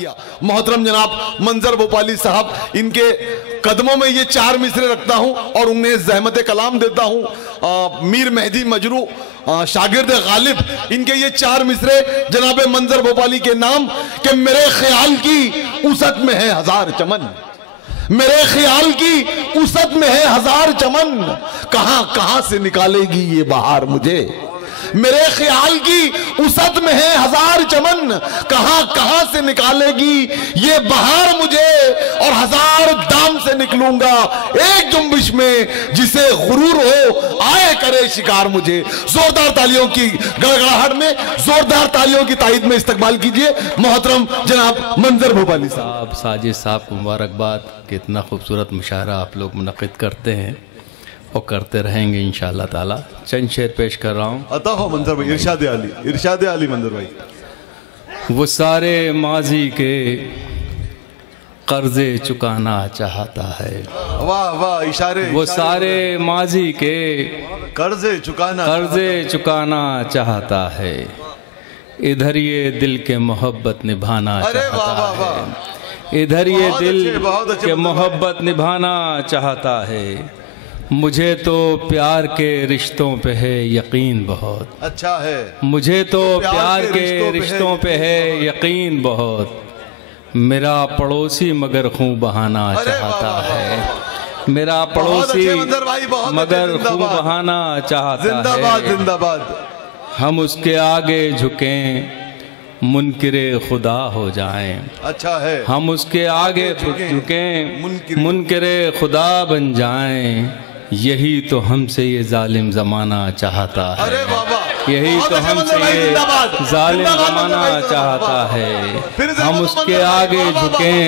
किया। मोहतरम जनाब मंजर भोपाली साहब, इनके कदमों में ये 4 मिसरे रखता हूं और उन्हें ज़हमत कलाम देता हूं। मीर मेहदी मजरू शागिर्द गालिब, इनके ये 4 मिसरे जनाब मंजर भोपाली के नाम कि मेरे ख्याल की उसत में है 1000 चमन, मेरे ख्याल की उसत में है 1000 चमन, कहां कहां से निकालेगी ये बहार मुझे, मेरे ख्याल की उसत में है 1000 चमन, कहां कहां से निकालेगी ये बहार मुझे, और 1000 दाम से निकलूंगा एक जुम्बिश में, जिसे गुरूर हो आए करे शिकार मुझे। जोरदार तालियों की गड़गड़ाहट में, जोरदार तालियों की तायद में इस्तकबाल कीजिए मोहतरम जनाब मंजर भोपाली साहब। साजिद साहब को मुबारकबाद, कितना खूबसूरत मुशायरा आप लोग मुनक़िद करते हैं और करते रहेंगे इंशाअल्लाह ताला। चंद शेर पेश कर रहा हूँ। अता हो मंजर भाई, इरशाद अली मंजर भाई। वो सारे माजी के कर्जे चुकाना चाहता है, वाह वाह, इशारे, वो सारे माजी के कर्जे चुकाना चाहता है, इधर ये दिल के मोहब्बत निभाना चाहता है, इधर ये दिल के मोहब्बत निभाना चाहता है, मुझे तो प्यार के रिश्तों पे है यकीन बहुत, अच्छा है, मुझे तो प्यार के रिश्तों पे है यकीन बहुत, मेरा पड़ोसी मगर खून बहाना चाहता है, मेरा पड़ोसी मगर खून बहाना चाहता है, जिंदाबाद, हम उसके आगे झुकें मुनकिरे खुदा हो जाएं, अच्छा है, हम उसके आगे झुकें मुनकिरे खुदा बन जाएं, यही तो हमसे ये जालिम जमाना चाहता है, यही तो हमसे ये जालिम जमाना चाहता है, हम उसके आगे झुकें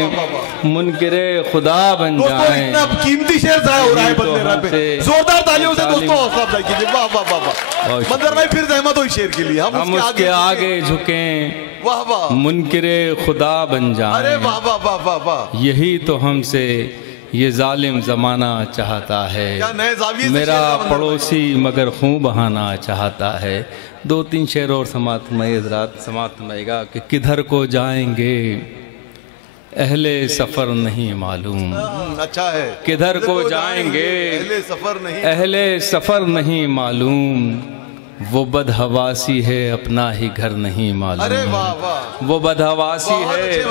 मुनकिरे खुदा बन जाएं। कीमती शेर ज़ाया हो रहा है बंदे पे, जोरदार तालियों से दोस्तों हौसला अफजाई कीजिए। वाह वाह वाह, मंजर भाई फिर जहमत हो शेर के लिए। हम उसके आगे झुकें, वाह वाह, मुनकिरे खुदा बन जाएं, वाह वाह वाह वाह वाह, यही तो हमसे ये जालिम ज़माना चाहता है, मेरा पड़ोसी मगर खून बहाना चाहता है। 2-3 शेर और समात समाएगा कि किधर को जाएंगे अहले सफ़र नहीं मालूम, अच्छा है, किधर को जाएंगे अहले सफ़र नहीं मालूम, वो बदहवासी है अपना ही घर नहीं मालूम, वो बदहवासी है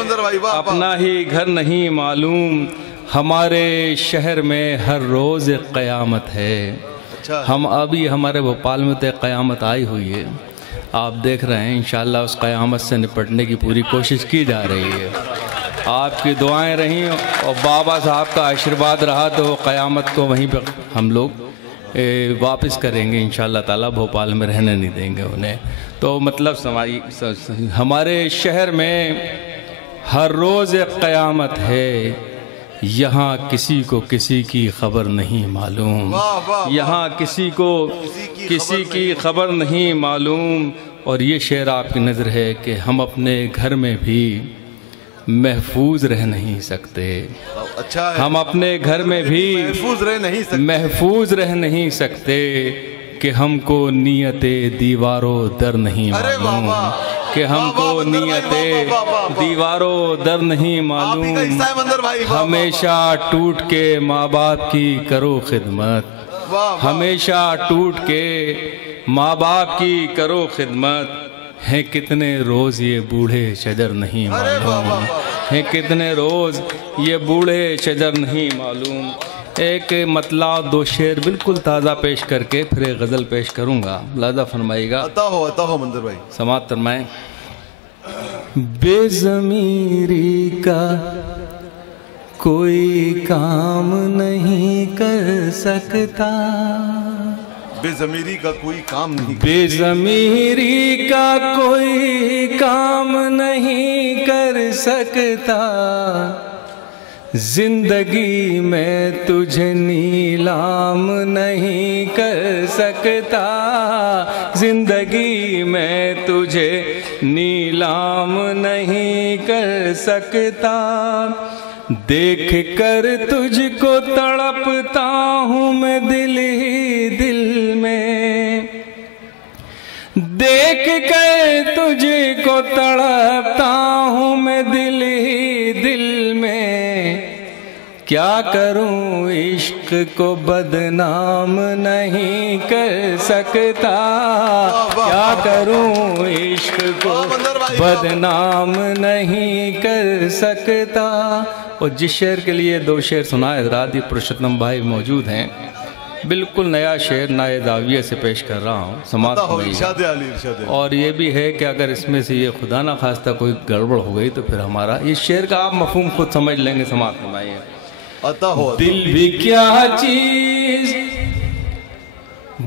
अपना ही घर नहीं मालूम, हमारे शहर में हर रोज़ क़यामत है, हम अभी हमारे भोपाल में तो क़यामत आई हुई है, आप देख रहे हैं, इंशाअल्लाह उस क़यामत से निपटने की पूरी कोशिश की जा रही है। आपकी दुआएं रहीं और बाबा साहब का आशीर्वाद रहा तो क़यामत को वहीं पर हम लोग वापस करेंगे इंशाअल्लाह ताला, भोपाल में रहने नहीं देंगे उन्हें। तो मतलब हमारे शहर में हर रोज़ क़यामत है, यहाँ किसी को किसी की खबर नहीं मालूम, यहाँ किसी को किसी की खबर नहीं मालूम। और ये शेर आपकी नज़र है कि हम अपने घर में भी महफूज रह नहीं सकते, अच्छा है, हम अपने घर में भी महफूज रह नहीं सकते, कि हमको नियते दीवारों दर नहीं मालूम, कि हमको नियते दीवारों दर नहीं मालूम, हमेशा टूट के माँ बाप की करो खिदमत, हमेशा टूट के माँ बाप की करो खिदमत, हैं कितने रोज़ ये बूढ़े शजर नहीं मालूम, हैं कितने रोज़ ये बूढ़े शजर नहीं मालूम। एक मतला 2 शेर बिल्कुल ताज़ा पेश करके फिर एक गज़ल पेश करूँगा, लादा फरमाइएगा। अता हो मंजर भाई, समात फरमाएं। बेज़मीरी का कोई काम नहीं कर सकता, बेज़मीरी का कोई काम नहीं, बेज़मीरी का कोई काम नहीं कर सकता, जिंदगी में तुझे नीलाम नहीं कर सकता, जिंदगी में तुझे नीलाम नहीं कर सकता, देख कर तुझको तड़पता हूँ मैं दिल ही दिल में, देख कर तुझको तड़पता हूँ मैं दिल क्या करूं इश्क को बदनाम नहीं कर सकता, क्या करूं इश्क को बदनाम नहीं कर सकता। और जिस शेर के लिए 2 शेर सुनाए हज़रात, ये पुरुषोत्तम भाई मौजूद हैं, बिल्कुल नया शेर नए दाविये से पेश कर रहा हूँ, समाप्त। और ये भी है कि अगर इसमें से ये खुदा ना खास्ता कोई गड़बड़ हो गई तो फिर हमारा इस शेर का आप मफहूम खुद समझ लेंगे। समाप्त फरमाइए। दिल भी क्या चीज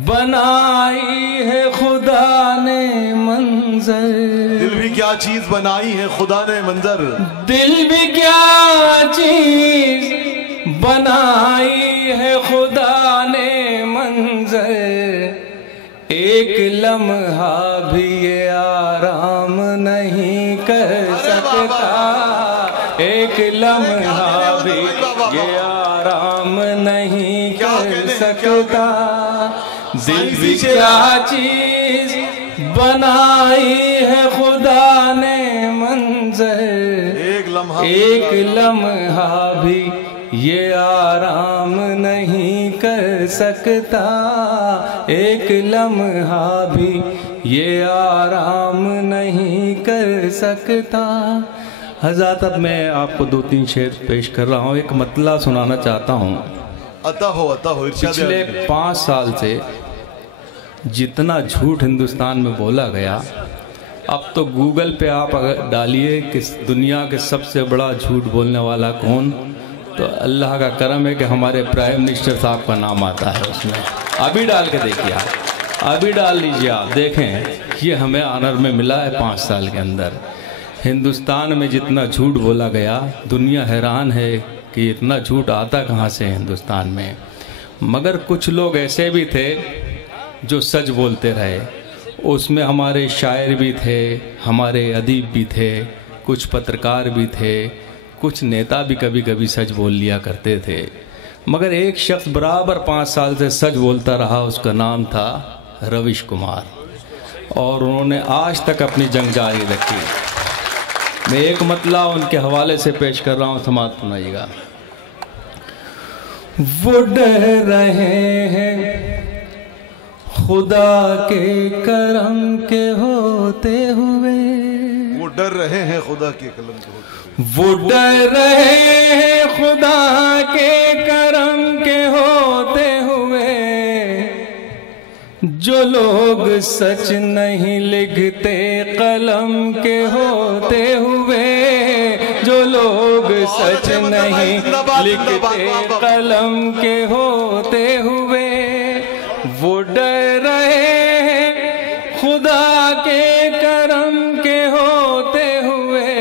बनाई है खुदा ने मंजर, दिल भी क्या चीज बनाई है खुदा ने मंजर, दिल भी क्या चीज बनाई है खुदा ने मंजर, एक लम्हा भी ये आराम नहीं कर सकता, एक लम्हा भी ये आराम नहीं कर सकता। दिल भी क्या चीज बनाई है खुदा ने मंजर, एक लम्हा भी ये आराम नहीं कर सकता, एक लम्हा भी ये आराम नहीं कर सकता। हज़रत अब मैं आपको 2-3 शेर पेश कर रहा हूँ, एक मतला सुनाना चाहता हूँ। अता हो पिछले 5 साल से जितना झूठ हिंदुस्तान में बोला गया, अब तो गूगल पे आप अगर डालिए कि दुनिया के सबसे बड़ा झूठ बोलने वाला कौन, तो अल्लाह का करम है कि हमारे प्राइम मिनिस्टर साहब का नाम आता है उसमें। अभी डाल के देखिए आप, अभी डाल लीजिए आप, देखें ये हमें ऑनर में मिला है 5 साल के अंदर। हिंदुस्तान में जितना झूठ बोला गया, दुनिया हैरान है कि इतना झूठ आता कहाँ से हिंदुस्तान में। मगर कुछ लोग ऐसे भी थे जो सच बोलते रहे, उसमें हमारे शायर भी थे, हमारे अदीब भी थे, कुछ पत्रकार भी थे, कुछ नेता भी कभी कभी सच बोल लिया करते थे। मगर एक शख्स बराबर 5 साल से सच बोलता रहा, उसका नाम था रविश कुमार, और उन्होंने आज तक अपनी जंग जारी रखी। मैं एक मतला उनके हवाले से पेश कर रहा हूँ, समाप्त सुनाइएगा। वो डर रहे हैं खुदा के करम के होते हुए, वो डर रहे हैं खुदा के कलम के होते हुए, वो डर रहे हैं खुदा के करम के होते हुए। जो लोग सच नहीं लिखते कलम के होते हुए, जो लोग सच नहीं लिखते कलम के होते हुए, वो डर रहे हैं खुदा के करम के होते हुए।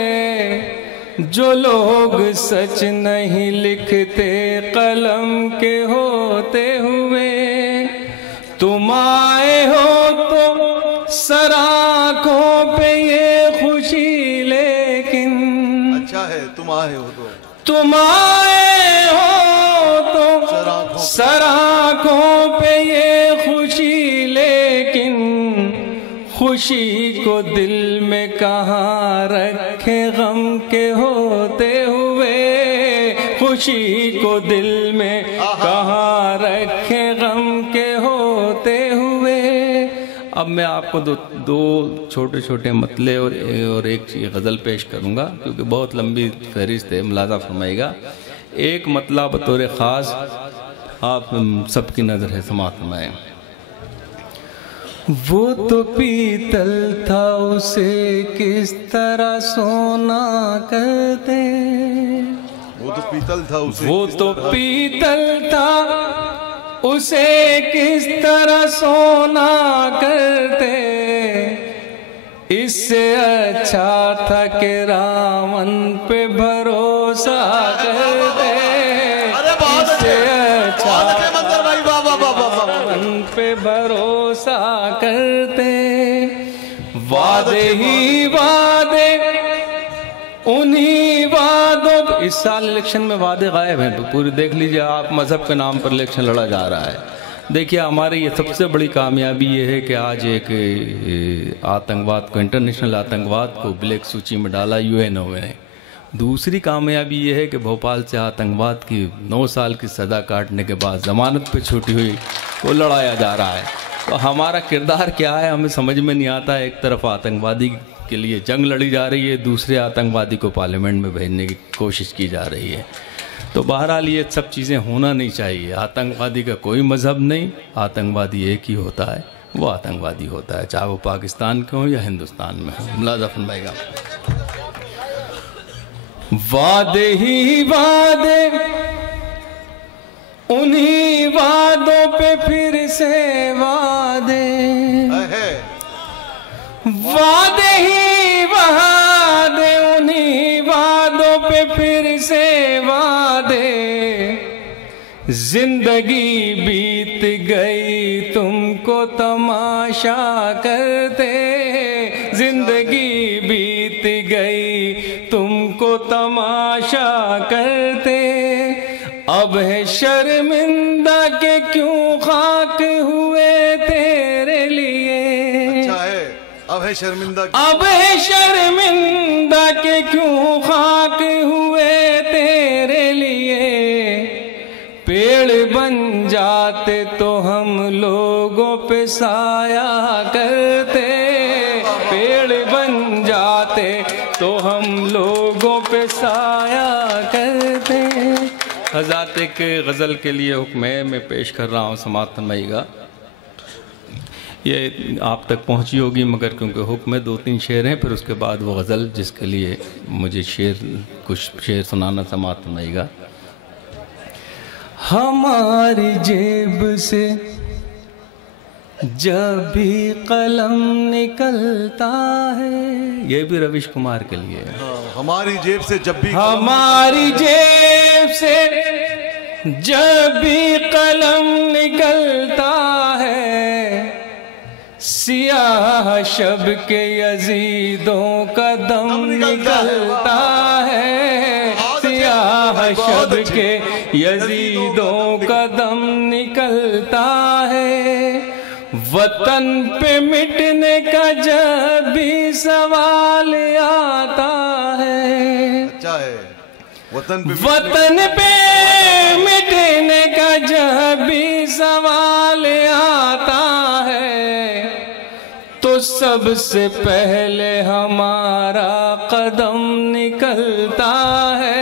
जो लोग सच नहीं लिखते कलम के होते हुए, तुम आए हो तो सराखों पे ये खुशी, लेकिन अच्छा है तुम आए हो तो, तुम आए हो तो सराखों पे ये खुशी, लेकिन खुशी को दिल में कहाँ रखे गम के होते हुए, खुशी को दिल में कहाँ रखे गम के होते हुए। अब मैं आपको दो छोटे छोटे मतले और एक गज़ल पेश करूँगा, क्योंकि बहुत लंबी फहरिस्त है, मुलाज़ा फरमाइएगा। एक मतला बतौर ख़ास आप सबकी नज़र है, समाअत फरमाएं। वो तो पीतल था उसे किस तरह सोना करते, वो तो पीतल था उसे, वो तो पीतल था उसे किस तरह सोना करते। इससे अच्छा था कि रावण पे भरोसा करते, इससे अच्छा रावण पे भरोसा करते। वादे ही वादे उन्हीं वादों, इस साल इलेक्शन में वादे गायब हैं, पूरी देख लीजिए आप, मजहब के नाम पर इलेक्शन लड़ा जा रहा है। देखिए हमारी ये सबसे बड़ी कामयाबी ये है कि आज एक आतंकवाद को, इंटरनेशनल आतंकवाद को ब्लैक सूची में डाला यूएनओ ने। दूसरी कामयाबी ये है कि भोपाल से आतंकवाद की 9 साल की सज़ा काटने के बाद ज़मानत पे छूटी हुई वो लड़ाया जा रहा है। तो हमारा किरदार क्या है हमें समझ में नहीं आता। एक तरफ आतंकवादी के लिए जंग लड़ी जा रही है, दूसरे आतंकवादी को पार्लियामेंट में भेजने की कोशिश की जा रही है। तो बहरहाल ये सब चीज़ें होना नहीं चाहिए। आतंकवादी का कोई मज़हब नहीं, आतंकवादी एक ही होता है, वो आतंकवादी होता है, चाहे वो पाकिस्तान के हो या हिंदुस्तान में हो। मुलाज़ा फरमाएगा। वादे ही वादे, उन्हीं वादों पे फिर से वादे, वादे ही वादे, उन्हीं वादों पे फिर से वादे। जिंदगी बीत गई तुमको तमाशा करते, जिंदगी बीत गई तुमको तमाशा करते। अब है शर्मिंदा के क्यों खाक हुए तेरे लिए। अच्छा है, अब है शर्मिंदा, अब है शर्मिंदा के क्यों खाक हुए तेरे लिए। पेड़ बन जाते तो हम लोगों पे साया करते, पेड़ बन जाते तो हम लोगों पे साया करते। हज़ात एक गज़ल के लिए हुक्म है, मैं पेश कर रहा हूँ, समाअत फरमाइएगा। ये आप तक पहुँची होगी मगर क्योंकि हुक्म में 2-3 शेर हैं, फिर उसके बाद वो गज़ल जिसके लिए मुझे कुछ शेर सुनाना, समाअत फरमाइएगा। हमारी जेब से जब भी कलम निकलता है, ये भी रविश कुमार के लिए। हमारी जेब से जब भी, हमारी जेब से जब भी कलम निकलता है, सियाह शब के यजीदों का दम निकलता है, सियाह शब के यजीदों का दम निकलता है। वतन पे मिटने का जब भी सवाल आता है, अच्छा है, वतन पे मिटने का जब भी सवाल आता है, तो सबसे पहले हमारा कदम निकलता है,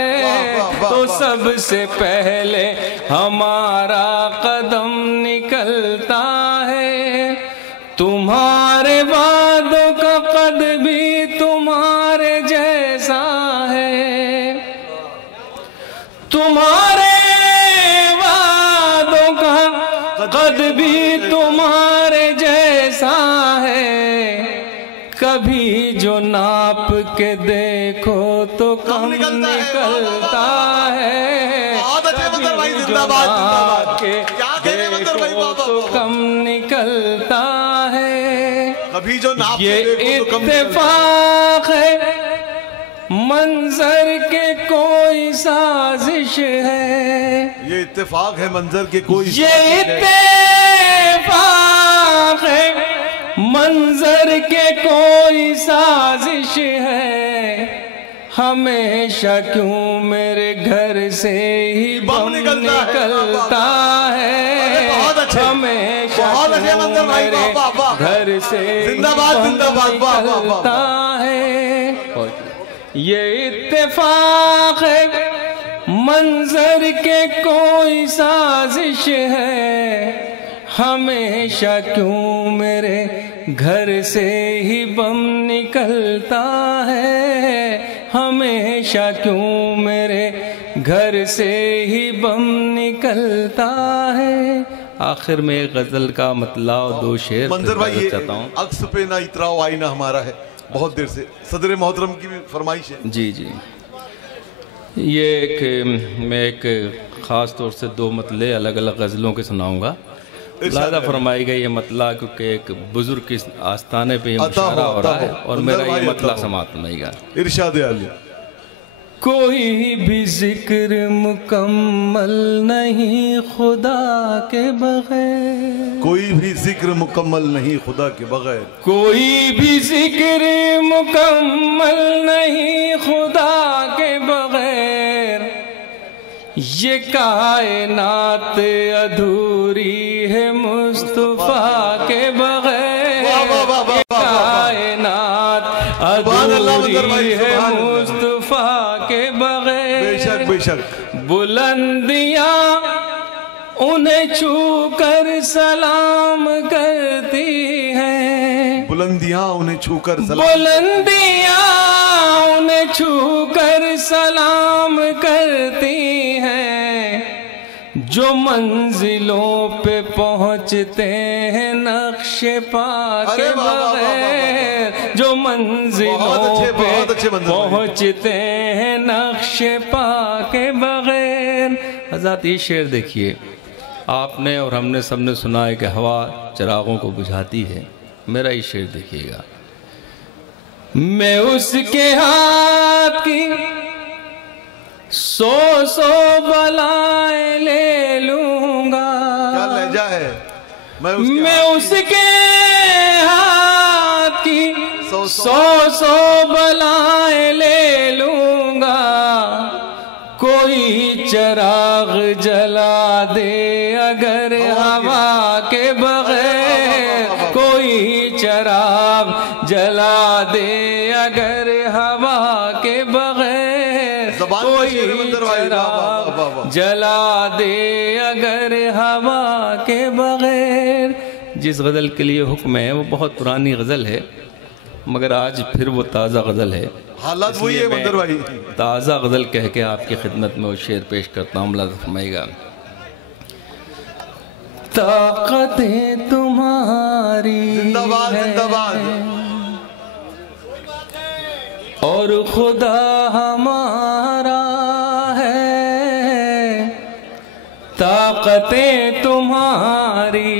तो सबसे पहले हमारा कदम निकलता है। तुम्हारे वादों का कद भी तुम्हारे जैसा है, तुम्हारे वादों का कद भी तुम्हारे जैसा है। कभी जो नाप के देखो तो कम निकलता है, कभी जो नाप के देखो तो कम निकलता है। कभी जो नाप ये इत्तेफाक है मंजर के कोई साजिश है, ये इत्तेफाक है मंजर के कोई, ये इत्तेफाक है मंजर के कोई साजिश है। हमेशा क्यों मेरे घर से ही बम निकलता है, हमेशा क्यों मेरे घर से जिंदाबाद जिंदाबाद निकलता है। ये इत्तेफाक है मंजर के कोई साजिश है। हमेशा क्यों मेरे घर से ही बम निकलता है, हमेशा क्यों मेरे घर से ही बम निकलता है। आखिर में एक गजल का मतला और 2 शेर मंजर भाई चाहता हूँ। अक्स पे ना इतराओ आईना हमारा है, बहुत देर से सदर मोहतरम की भी फरमाइश है। जी जी, ये मैं एक ख़ास तौर से 2 मतले अलग अलग गज़लों के सुनाऊंगा। लादा फरमाई गई ये मतला क्योंकि एक बुजुर्ग के आस्थाने पे इशारा हो रहा है और मेरा ये मतला समाअत फरमाइएगा। इरशाद आली। कोई भी जिक्र मुकम्मल नहीं खुदा के बगैर, कोई भी जिक्र मुकम्मल नहीं खुदा के बगैर, कोई भी जिक्र मुकम्मल नहीं खुदा के बगैर, ये कायनात अधूरी है मुस्तफा के बगैर, ये कायनात अधूरी है मुस्तफा के बगैर। बेशक बेशक। बुलंदियां उन्हें छू कर सलाम करती हैं, बुलंदियां उन्हें छू कर सलाम, बुलंदियां उन्हें छू कर सलाम करती हैं, जो मंजिलों पे पहुंचते हैं नक्शे पा के बगैर, जो मंजिलों पे पहुंचते हैं नक्शे पा के बगैर। हज़रत ये शेर देखिए, आपने और हमने सबने सुना है कि हवा चिरागों को बुझाती है, मेरा ये शेर देखिएगा। मैं उसके हाथ की सौ बलाएं ले लूंगा, क्या लहजा है, मैं उसके हाथ की सौ बलाएं ले लूंगा, कोई चिराग जला दे अगर हवा के बगैर, कोई चिराग जला दे अगर हवा के बगैर, कोई चिराग जला दे अगर हवा के बगैर। जिस गज़ल के लिए हुक्म है वो बहुत पुरानी गज़ल है, मगर आज फिर वो ताज़ा गज़ल है। हालात वही है मंदर भाई। ताज़ा गज़ल कह के आपकी खिदमत में वो शेर पेश करता हूँ, मुलाज़ा फरमाइएगा। ताक़तें तुम्हारी जिंदाबाद जिंदाबाद, और खुदा हमारा है, ताक़तें तुम्हारी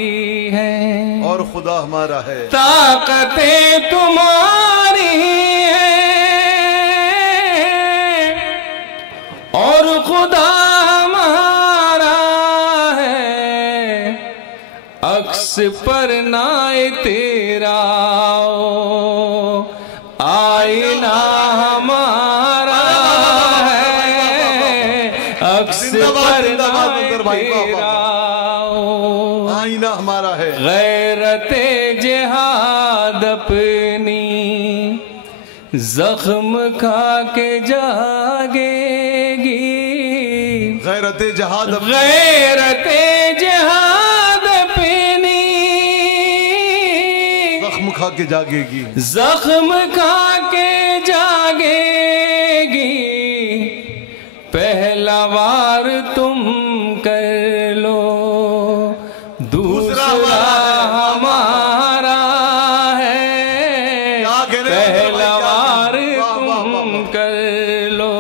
हैं और खुदा हमारा है, ताक़तें तुम्हारी और खुदा हमारा है, अक्स पर नाए तेरा आईना हमारा है, अक्स पर नाए तेरा आईना हमारा है, गैरते जिहाद अपनी जख्म खा के जागेगी, गैरते जहाद, गैरते जिहाद अपनी जख्म खा के जागेगी, जख्म खा के जागेगी, पहला वार तुम कर लो दूसरा हमारा है, पहला वार तुम कर लो,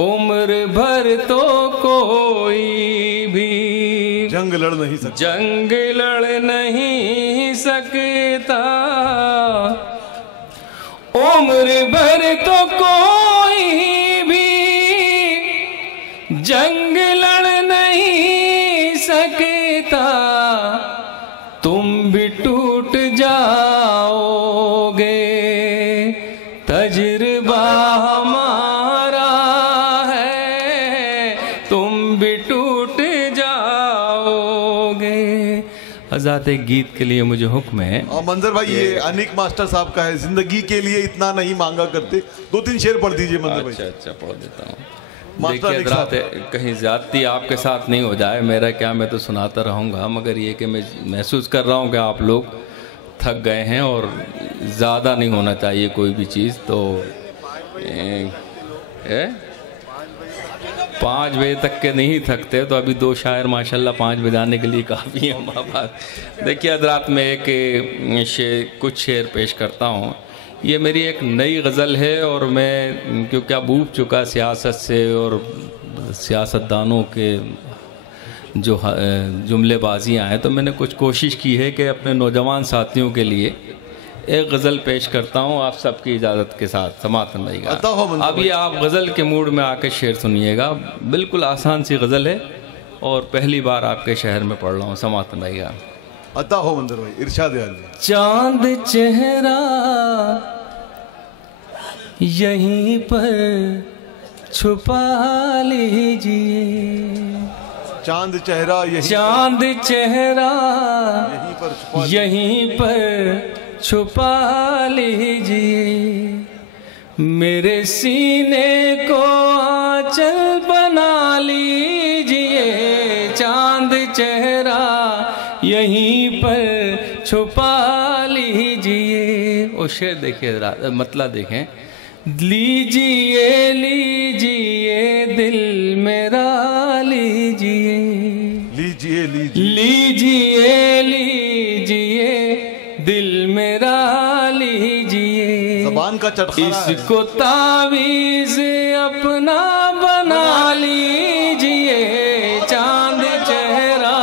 उम्र भर तो कोई भी जंग लड़ नहीं सकता, जंग लड़ नहीं सकता, उम्र भर तो कोई भी जंग लड़ नहीं सकता, तुम भी टूट जाओगे, तजुर्बा हमारा है, तुम भी टूट जाओगे। आजाद गीत के लिए मुझे हुक्म है। मंजर भाई ये अनिक मास्टर साहब का है, जिंदगी के लिए इतना नहीं मांगा करते, 2-3 शेर पढ़ दीजिए मंजर भाई। अच्छा पढ़ देता हूँ। देखिए कहीं ज्यादती आपके साथ नहीं हो जाए, मेरा क्या, मैं तो सुनाता रहूँगा, मगर ये कि मैं महसूस कर रहा हूँ कि आप लोग थक गए हैं और ज़्यादा नहीं होना चाहिए कोई भी चीज़। तो 5 बजे तक के नहीं थकते, तो अभी 2 शायर माशाल्लाह 5 बजाने के लिए काफ़ी है हमारे पास। देखिए हज़रात में कुछ शेर पेश करता हूँ। ये मेरी एक नई गज़ल है और मैं क्योंकि अब ऊब चुका सियासत से और सियासतदानों के जो जुमलेबाजियाँ हैं, तो मैंने कुछ कोशिश की है कि अपने नौजवान साथियों के लिए एक गज़ल पेश करता हूँ आप सबकी इजाज़त के साथ, समात फरमाइएगा। अब ये आप गज़ल के मूड में आके शेर सुनिएगा। बिल्कुल आसान सी गज़ल है और पहली बार आपके शहर में पढ़ रहा हूँ, समात फरमाइएगा। अता हो मंदिर भाई, इरशाद है। चांद चेहरा यहीं पर छुपा लीजिए, चांद चेहरा यहीं पर छुपा लीजिए, मेरे सीने को आंचल बना लीजिए, चांद चेहरा यहीं पर छुपा लीजिए। और शेर देखिए, मतलब देखें, लीजिए लीजिए दिल मेरा लीजिए, लीजिए दिल मेरा लीजिए, ज़बान का चटखारा इसको तावीज़ अपना बना लीजिए, चांद चेहरा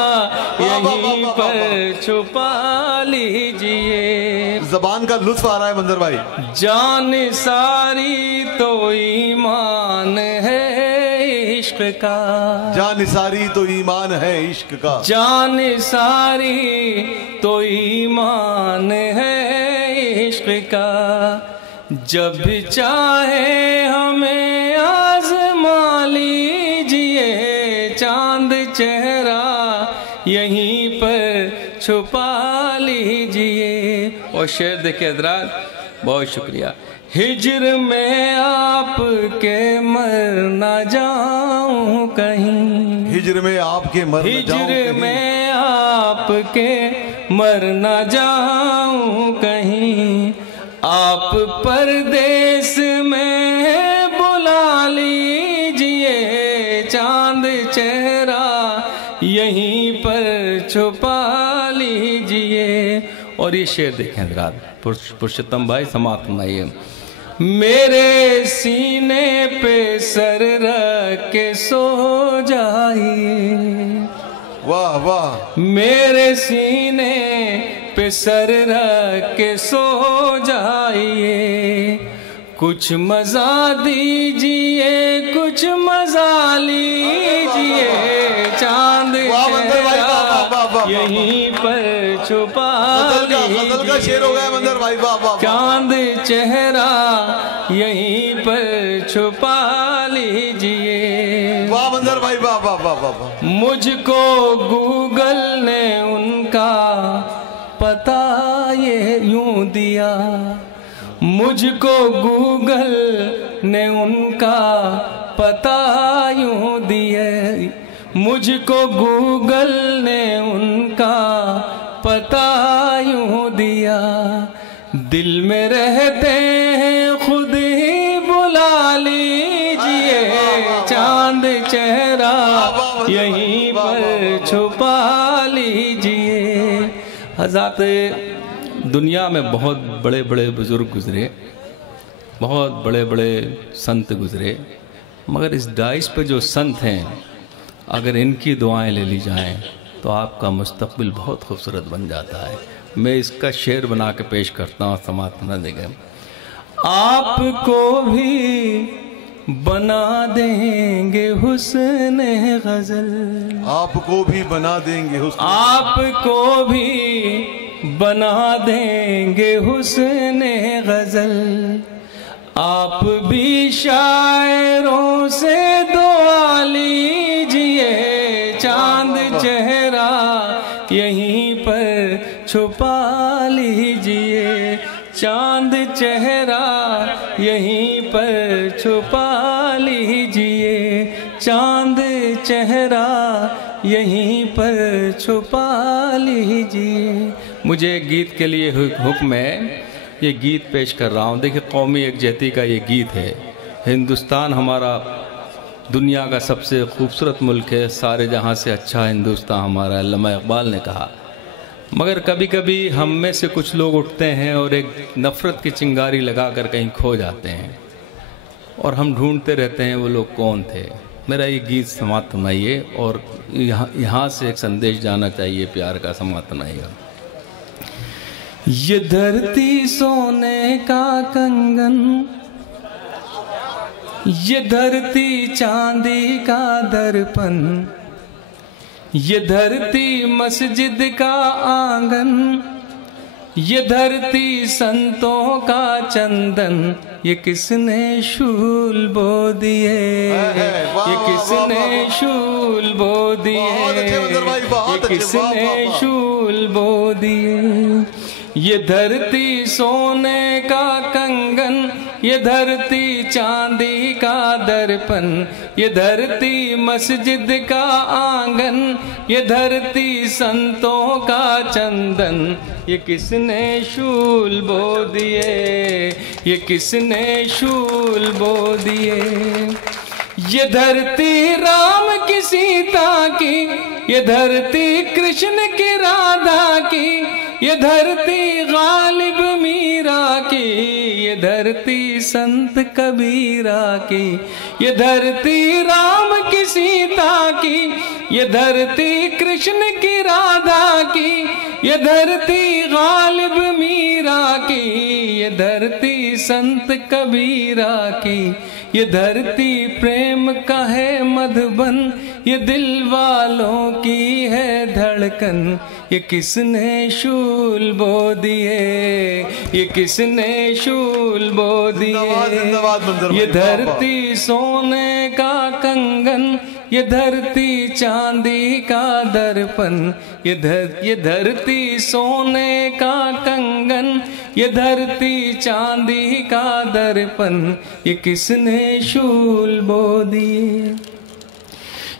यहीं पर छुपा लीजिए। ज़बान का लुत्फ आ रहा है मंदिर भाई। जान सारी तो ईमान है इश्क का, जान सारी तो ईमान है इश्क का, जान सारी तो ईमान है इश्क का, जब चाहे हमें आज़मा लीजिए, चांद चेहरा यहीं पर छुपा लीजिए। और शेर देखिए हज़रात, बहुत शुक्रिया। हिज्र में आपके मर ना जाऊं कहीं, हिज्र में आपके मर ना जाऊं कहीं, आप परदेस में बुला लीजिए, चांद चेहरा यहीं पर छुपा लीजिए। और ये शेर देखें हज़रात, पुरुषोत्तम भाई समात फरमाइए। मेरे सीने पे सर रख के सो जाइए, वाह वाह, मेरे सीने पे सर रख के सो जाइए, कुछ मजा दीजिए कुछ मजा लीजिए, चांद यहीं पर छुपा लीजिए। शेर हो गया मंदिर भाई, वाह वाह। चांद चेहरा यहीं पर छुपा लीजिए, वाह मंदिर भाई, वाह वाह वाह वाह। मुझको गूगल ने उनका पता ये यूं दिया, मुझको गूगल ने उनका पता यूं दिया, मुझको गूगल ने उनका पता यूं दिया, दिल में रहते हैं खुद ही बुला लीजिए, चांद चेहरा यहीं पर छुपा लीजिए। हज़रात, दुनिया में बहुत बड़े बड़े बुजुर्ग गुजरे, बहुत बड़े बड़े संत गुजरे, मगर इस डाइस पे जो संत हैं, अगर इनकी दुआएं ले ली जाएं तो आपका मुस्तकबिल बहुत खूबसूरत बन जाता है। मैं इसका शेर बना के पेश करता हूँ, समात न देंगे। आपको भी बना देंगे हुस्न गज़ल, आपको भी बना देंगे हुस्न, आपको भी बना देंगे हुस्न गज़ल, आप भी शायरों से दुआ लीजिए, चांद चेहरा यहीं पर छुपा लीजिए, चांद चेहरा यहीं पर छुपा लीजिए, चांद चेहरा यहीं पर छुपा लीजिए। मुझे गीत के लिए हुक्म है, ये गीत पेश कर रहा हूँ। देखिए, कौमी यकजहती का ये गीत है। हिंदुस्तान हमारा दुनिया का सबसे खूबसूरत मुल्क है, सारे जहाँ से अच्छा हिंदुस्तान हमारा, अल्लामा इकबाल ने कहा। मगर कभी कभी हम में से कुछ लोग उठते हैं और एक नफ़रत की चिंगारी लगा कर कहीं खो जाते हैं, और हम ढूंढते रहते हैं वो लोग कौन थे। मेरा ये गीत समात फरमाइए, और यहाँ से एक संदेश जाना चाहिए प्यार का, समात फरमाइएगा। ये धरती सोने का कंगन, ये धरती चांदी का दर्पण, ये धरती मस्जिद का आंगन, ये धरती संतों का चंदन, ये किसने शूल बो दिए, ये किसने शूल बो दिए, ये किसने शूल बो दिए। ये धरती सोने का कंगन, ये धरती चांदी का दर्पण, ये धरती मस्जिद का आंगन, ये धरती संतों का चंदन, ये किसने शूल बो दिए, ये किसने शूल बो दिए। ये धरती राम की सीता की, ये धरती कृष्ण की राधा की, ये धरती गालिब मीरा की, ये धरती संत कबीरा की, ये धरती राम की सीता की, ये धरती कृष्ण की राधा की, ये धरती गालिब मीरा की, ये धरती संत कबीरा की, ये धरती प्रेम का है मधुबन, ये दिल वालों की है धड़कन, ये किसने शूल बो दिए, ये किसने शूल बो दिए। ये धरती सोने का कंगन, ये धरती चांदी का दर्पण, ये धरती सोने का कंगन, ये धरती चांदी का दर्पण, ये किसने शूल बो दिए।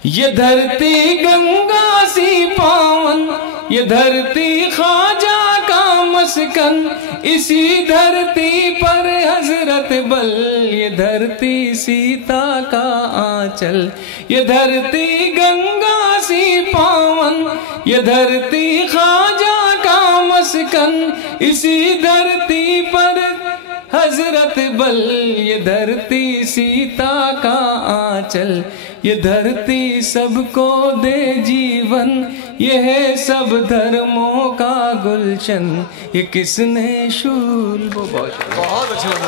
ये धरती गंगा सी पावन, ये धरती ख्वाजा का मस्कन, इसी धरती पर हजरत बल, ये धरती सीता का आंचल। ये धरती गंगा सी पावन, ये धरती ख्वाजा का मस्कन, इसी धरती पर हजरत बल, ये धरती सीता का आंचल। ये धरती सबको दे जीवन, ये है सब धर्मों का गुलशन, ये किसने शूल। बहुत अच्छा।